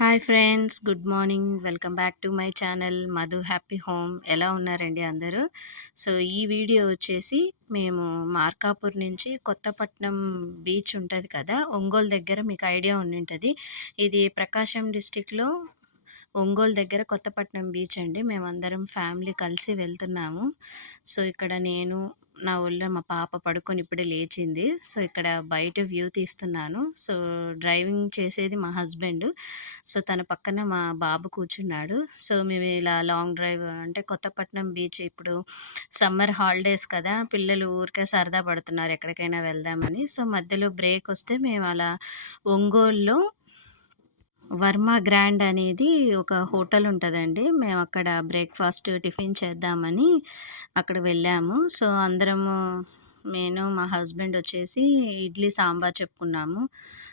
Hi friends, good morning. Welcome back to my channel Madhu happy home. ఎలా ఉన్నారండి అందరూ? So ఈ వీడియో వచ్చేసి మేము మార్కాపూర్ నుంచి కొత్తపట్నం బీచ్ ఉంటుంది కదా, ఒంగోలు దగ్గర మీకు ఐడియా ఉండింటది. ఇది ప్రకాశం డిస్టిక్లో ఒంగోలు దగ్గర కొత్తపట్నం బీచ్ అండి. మేమందరం ఫ్యామిలీ కలిసి వెళ్తున్నాము. సో ఇక్కడ నేను నా ఒళ్ళో మా పాప పడుకొని ఇప్పుడే లేచింది. సో ఇక్కడ బయట వ్యూ తీస్తున్నాను. సో డ్రైవింగ్ చేసేది మా హస్బెండ్. సో తన పక్కన మా బాబు కూర్చున్నాడు. సో మేము ఇలా లాంగ్ డ్రైవ్ అంటే కొత్తపట్నం బీచ్ ఇప్పుడు సమ్మర్ హాలిడేస్ కదా, పిల్లలు ఊరికే సరదా పడుతున్నారు ఎక్కడికైనా వెళ్దామని. సో మధ్యలో బ్రేక్ వస్తే మేము అలా ఒంగోలులో వర్మ గ్రాండ్ అనేది ఒక హోటల్ ఉంటదండి. మేమక్కడ బ్రేక్‌ఫాస్ట్, టిఫిన్ చేద్దామని అక్కడ వెళ్ళాము. సో, అందరము నేను, మా హస్బెండ్ వచ్చేసి ఇడ్లీ, సాంబార్ చెప్పుకున్నాము.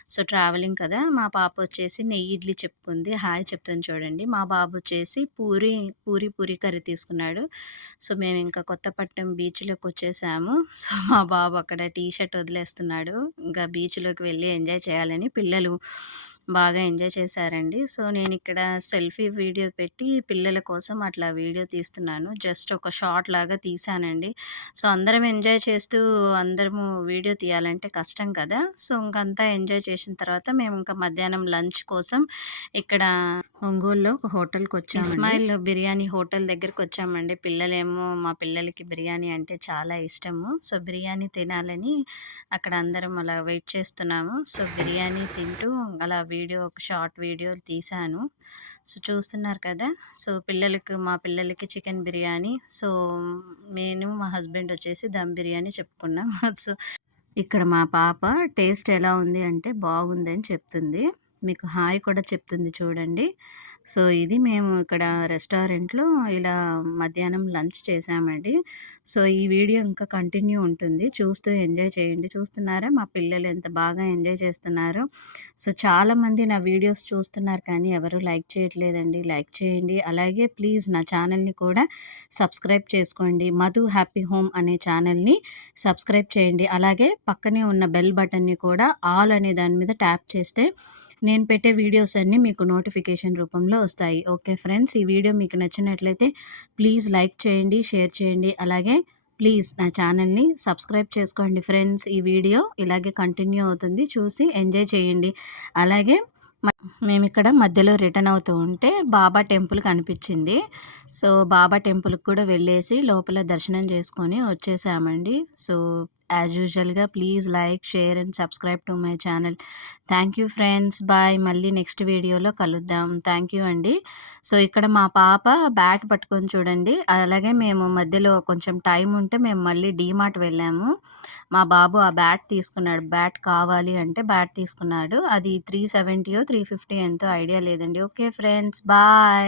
సో, ట్రావెలింగ్ కదా! మా పాప వచ్చేసి నెయ్యి ఇడ్లీ చెప్పుకుంది. హాయ్ చెప్తుంది చూడండి. మా బాబు వచ్చేసి పూరి కర్రీ తీసుకున్నాడు. సో, మేమింకా కొత్తపట్నం బీచ్‌లోకొచ్చేసాము. సో, మా బాబు అక్కడ టీ షర్ట్ వదిలేస్తున్నాడు. ఇంకా బీచ్‌లోకి వెళ్ళి ఎంజాయ్ చేయాలని పిల్లలు బాగా ఎంజాయ్ చేశారండి. సో, నేనిక్కడ సెల్ఫీ వీడియో పెట్టి పిల్లల కోసం అట్లా వీడియో తీస్తున్నాను. జస్ట్ ఒక షాట్ లాగా తీశానండి. సో, అందరం ఎంజాయ్ చేస్తూ అందరము వీడియో తీయాలంటే కష్టం కదా! సో, ఇంకంతా ఎంజాయ్ చేసిన తర్వాత మేము ఇంకా మధ్యాహ్నం లంచ్ కోసం ఇక్కడ ఒంగోలులో ఒక హోటల్‌కొచ్చామండి. ఇస్మాయిల్ బిర్యానీ హోటల్ దగ్గరకొచ్చామండి. మా పిల్లలకి బిర్యానీ అంటే చాలా ఇష్టము. సో, బిర్యానీ తినాలని అక్కడ అందరం అలా వెయిట్ చేస్తున్నాము. సో, బిర్యానీ తింటూ అలా ఒక షార్ట్ వీడియో తీశాను. సో, చూస్తున్నారు కదా! సో, మా పిల్లలకి చికెన్ బిర్యానీ. సో, మా హస్బెండ్ వచ్చేసి దమ్ బిర్యానీ చెప్పుకున్నాం. సో, ఇక్కడ మా పాప టేస్ట్ ఎలా ఉంది అంటే బాగుందని చెప్తుంది. మీకు హాయ్ కూడా చెప్తుంది చూడండి. సో, ఇది మేము ఇక్కడ రెస్టారెంట్‌లో ఇలా మధ్యాహ్నం లంచ్ చేశామండి. సో, ఈ వీడియో ఇంకా కంటిన్యూ ఉంటుంది. చూస్తూ ఎంజాయ్ చేయండి. చూస్తున్నారా మా పిల్లలు ఎంత బాగా ఎంజాయ్ చేస్తున్నారో. సో, చాలామంది నా వీడియోస్ చూస్తున్నారు కానీ ఎవరు లైక్ చేయట్లేదండి. లైక్ చేయండి. అలాగే ప్లీజ్ నా ఛానల్‌ని కూడా సబ్స్క్రైబ్ చేసుకోండి. మధు హ్యాపీ హోమ్ అనే ఛానల్‌ని సబ్స్క్రైబ్ చేయండి. అలాగే పక్కనే ఉన్న బెల్ బటన్‌ని కూడా ఆల్ అనే దాని మీద ట్యాప్ చేస్తే నేను పెట్టే వీడియోస్ అన్నీ మీకు నోటిఫికేషన్ రూపంలో వస్తాయి. ఓకే ఫ్రెండ్స్, ఈ వీడియో మీకు నచ్చినట్లయితే ప్లీజ్ లైక్ చేయండి, షేర్ చేయండి. అలాగే ప్లీజ్ నా ఛానల్‌ని సబ్స్క్రైబ్ చేసుకోండి ఫ్రెండ్స్. ఈ వీడియో ఇలాగే కంటిన్యూ అవుతుంది. చూసి ఎంజాయ్ చేయండి. అలాగే మేమిక్కడ మధ్యలో రిటర్న్ అవుతూ ఉంటే బాబా టెంపుల్ కనిపించింది. సో, బాబా టెంపుల్‌కి కూడా వెళ్ళేసి లోపల దర్శనం చేసుకొని వచ్చేసామండి. సో, యాజ్ యూజువల్‌గా please like, share and subscribe to my channel. Thank you friends. Bye. మళ్ళీ నెక్స్ట్ వీడియోలో కలుద్దాం. థ్యాంక్ యూ అండి. సో, ఇక్కడ మా పాప బ్యాట్ పట్టుకొని చూడండి. అలాగే మేము మధ్యలో కొంచెం టైం ఉంటే మేము మళ్ళీ డీమార్ట్ వెళ్ళాము. మా బాబు ఆ బ్యాట్ తీసుకున్నాడు. బ్యాట్ కావాలి అంటే బ్యాట్ తీసుకున్నాడు. అది 370 350 ఎంతో ఐడియా లేదండి. Okay friends, bye.